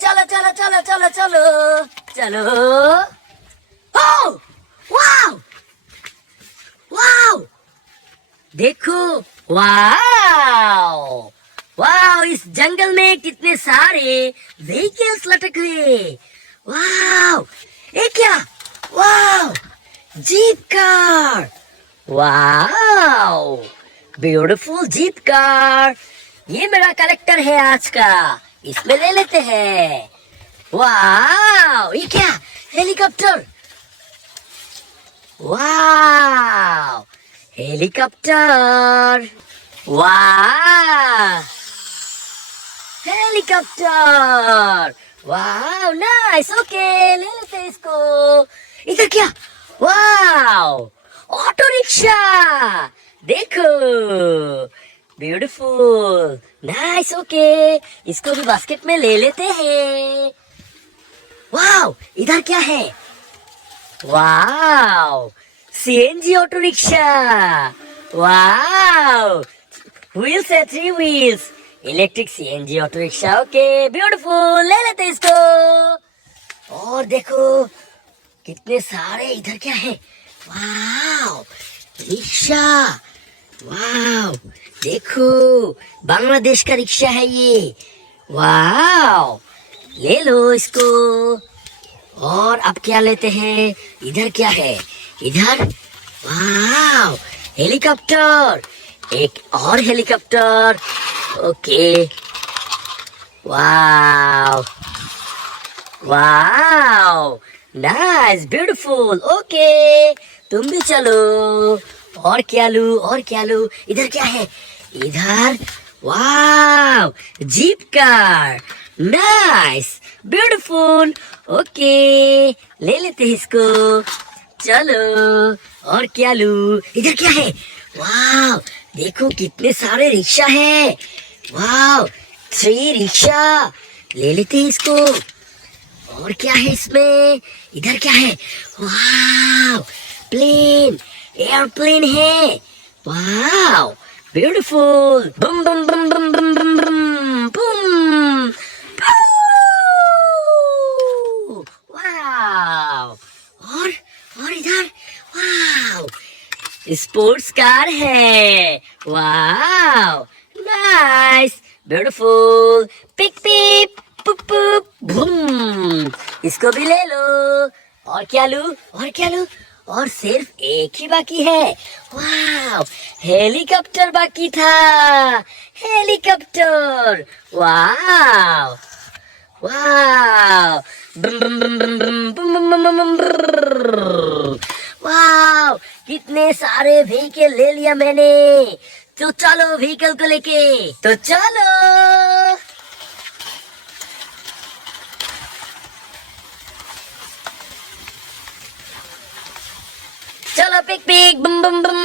चलो चलो चलो चलो चलो चलो। ओ वाओ वाओ, देखो, वाओ वाओ, इस जंगल में कितने सारे व्हीकल्स लटक हुए। वाओ, ये क्या? Wow, jeep car. Wow, beautiful jeep car. ये मेरा कलेक्टर है आज का, इसमें ले लेते हैं। वाओ, ये क्या? हेलीकॉप्टर। Wow, helicopter. वाह, हेलीकॉप्टर। वाओ, नाइस, ओके, ले लेते हैं इसको। इधर क्या? Wow, auto rickshaw. देखो, ब्यूटीफुल, नाइस, ओके, इसको भी बास्केट में ले लेते हैं। वाओ, इधर क्या है? Wow, CNG auto rickshaw. Wow, wheels है, 3 wheels, electric CNG auto rickshaw. Okay, beautiful, ले लेते हैं इसको। और देखो कितने सारे, इधर क्या है? Wow, rickshaw. वाओ, देखो, बांग्लादेश का रिक्शा है ये। वाओ, ले लो इसको। और अब क्या लेते हैं? इधर क्या है? इधर, वाओ, हेलीकॉप्टर, एक और helicopter. Okay, wow wow, nice, beautiful, okay, तुम भी चलो। और क्या लूं, और क्या लूं? इधर क्या है? इधर, wow, jeep car, nice, beautiful, okay, ले लेते हैं इसको। चलो, और क्या लूं? इधर क्या है? वाओ, देखो कितने सारे रिक्शा है। वाओ, 3 रिक्शा, ले लेते हैं इसको। और क्या है इसमें? इधर क्या है? वाओ, प्लेन, एयरप्लेन है। वाओ, ब्यूटीफुल, बम बम बम बम बम बम बम बम। वाओ, और इधर, वाओ, स्पोर्ट्स कार है। वाओ, नाइस, ब्यूटीफुल, पिक पिक, पुप पुप, बूम, इसको भी ले लो। और क्या लूं, और क्या लूं? और सिर्फ एक ही बाकी है। वाओ, हेलीकॉप्टर बाकी था, हेलीकॉप्टर। वाओ वाओ, ब्रम ब्रम ब्रम ब्रम ब्रम, बम बम बम बम ब्रम। वाओ, कितने सारे व्हीकल ले लिया मैंने। तो चलो व्हीकल को लेके, तो चलो। चलो पिक पिक, बम बम बम